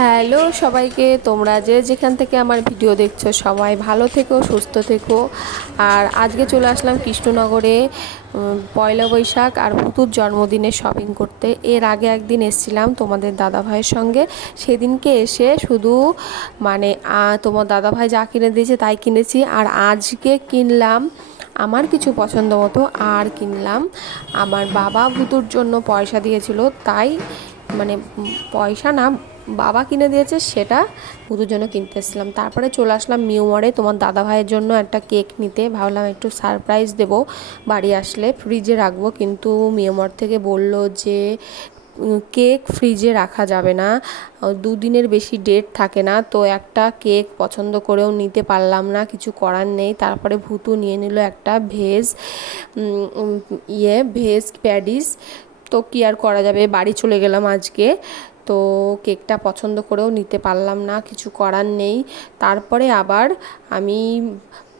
Hello সবাইকে, তোমরা যে যেখান থেকে আমার ভিডিও দেখছ, সবাই ভালো থেকো, সুস্থ থেকো। আর আজকে চলে আসলাম কৃষ্ণনগরে পয়লা বৈশাখ আর ভুতুর জন্মদিনে শপিং করতে। এর আগে একদিন এসেছিলাম তোমাদের দাদা ভাইয়ের সঙ্গে। সেদিনকে এসে শুধু মানে তোমার দাদা ভাই যা কিনে দিয়েছে তাই কিনেছি। আর আজকে কিনলাম আমার কিছু পছন্দ মতো আর কিনলাম। আমার বাবা ভুতুর জন্য পয়সা দিয়েছিল, তাই মানে পয়সা না বাবা কিনে দিয়েছে, সেটা ভুতুর জন্য কিনতে এসেছিলাম। তারপরে চলে আসলাম মিউমরে তোমার দাদা ভাইয়ের জন্য একটা কেক নিতে। ভাবলাম একটু সারপ্রাইজ দেবো, বাড়ি আসলে ফ্রিজে রাখব। কিন্তু মিউমর থেকে বলল যে কেক ফ্রিজে রাখা যাবে না। দুদিনের বেশি ডেট থাকে না। তো একটা কেক পছন্দ করেও নিতে পারলাম না, কিছু করার নেই। তারপরে ভুতু নিয়ে নিল একটা ভেজ ইয়ে ভেজ প্যাডিস তো কি আর করা যাবে? বাড়ি চলে গেলাম আজকে। তো কেকটা পছন্দ করেও নিতে পারলাম না, কিছু করার নেই। তারপরে আবার আমি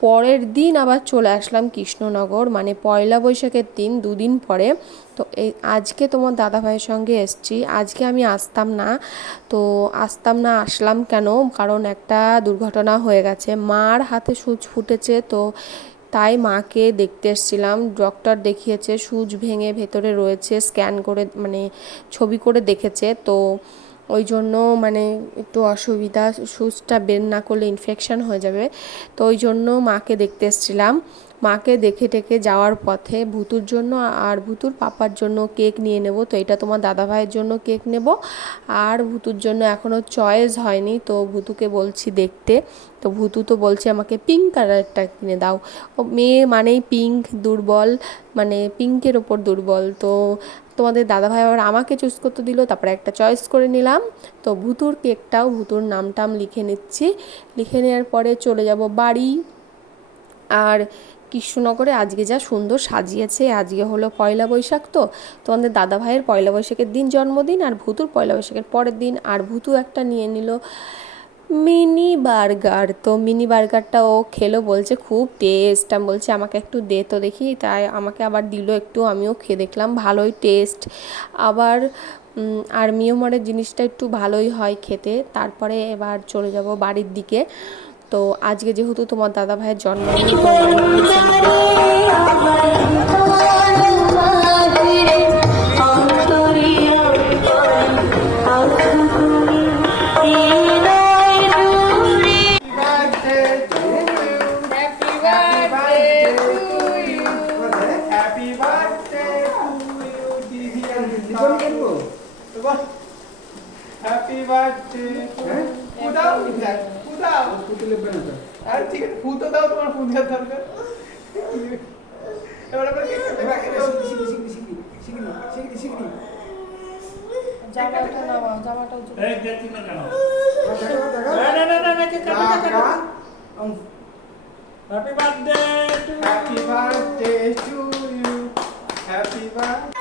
পরের দিন আবার চলে আসলাম কৃষ্ণনগর মানে পয়লা বৈশাখের দিন, দুদিন পরে। তো এই আজকে তোমার দাদা ভাইয়ের সঙ্গে এসছি। আজকে আমি আসতাম না। তো আসতাম না, আসলাম কেন? কারণ একটা দুর্ঘটনা হয়ে গেছে। মার হাতে সুচ ফুটেছে। তো তাই মাকে দেখতে এসেছিলাম। ডক্টর দেখিয়েছে, সুচ ভেঙে ভেতরে রয়েছে স্ক্যান করে মানে ছবি করে দেখেছে। তো ওই জন্য মানে একটু অসুবিধা, সুচটা বের না করলে ইনফেকশান হয়ে যাবে। তো ওই জন্য মাকে দেখতে এসেছিলাম। মাকে দেখে টেকে যাওয়ার পথে ভুতুর জন্য আর ভুতুর পাপার জন্য কেক নিয়ে নেব। তো এটা তোমার দাদা ভাইয়ের জন্য কেক নেব। আর ভুতুর জন্য এখনও চয়েস হয়নি, তো ভুতুকে বলছি দেখতে। তো ভুতু তো বলছে আমাকে পিঙ্ক কালারটা কিনে দাও। ও মেয়ে মানেই পিঙ্ক, দুর্বল মানে পিঙ্কের ওপর দুর্বল। তো তোমাদের দাদাভাই আবার আমাকে চুজ করতে দিল, তারপরে একটা চয়েস করে নিলাম। তো ভুতুর কেকটাও, ভুতুর নামটাম লিখে নিচ্ছি। লিখে নেওয়ার পরে চলে যাব বাড়ি। আর কৃষ্ণনগরে আজকে যা সুন্দর সাজিয়েছে, আজকে হলো পয়লা বৈশাখ তো, তোমাদের দাদা ভাইয়ের পয়লা বৈশাখের দিন জন্মদিন আর ভুতুর পয়লা বৈশাখের পরের দিন। আর ভুতু একটা নিয়ে নিল মিনি বার্গার। তো মিনি বার্গারটা ও খেলো, বলছে খুব টেস্ট আমি বলছি, আমাকে একটু দে তো দেখি। তাই আমাকে আবার দিল একটু, আমিও খেয়ে দেখলাম, ভালোই টেস্ট আবার আর মিওমরের জিনিসটা একটু ভালোই হয় খেতে। তারপরে এবার চলে যাব বাড়ির দিকে। তো আজকে যেহেতু তোমার দাদা ভাইয়ের জন্মদিন তো birthday to you. Happy birthday to you. Happy birthday to you. Happy birthday to you. ফুটাও ফুটাও আর ঠিক আছে ফুটো দাও তোমার ফুটার দরকার এবার আবার কেক কাটতে বাকি রয়েছে। জামাটা নামাও জামাটা এই দেখছি না কেন না না না না না কে কাটা কাটা happy birthday to Happy birthday to you. Happy birthday.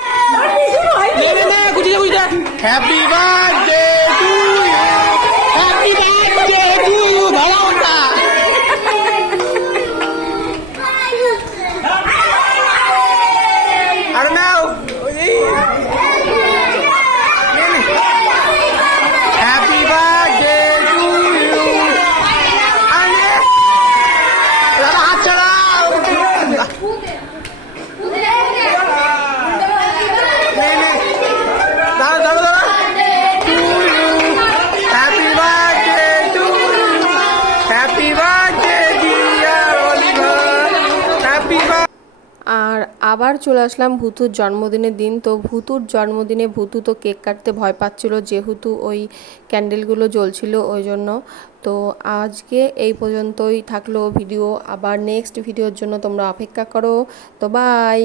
Happy birthday to you. Happy birthday to you. দাদা হাত ছাড়াও। আর আবার চলে আসলাম ভুতুর জন্মদিনের দিন। তো ভুতুর জন্মদিনে ভুতু তো কেক কাটতে ভয় পাচ্ছিল, যেহেতু ওই ক্যান্ডেলগুলো জ্বলছিল ওই জন্য। তো আজকে এই পর্যন্তই থাকল ভিডিও। আবার নেক্সট ভিডিওর জন্য তোমরা অপেক্ষা করো। তো বাই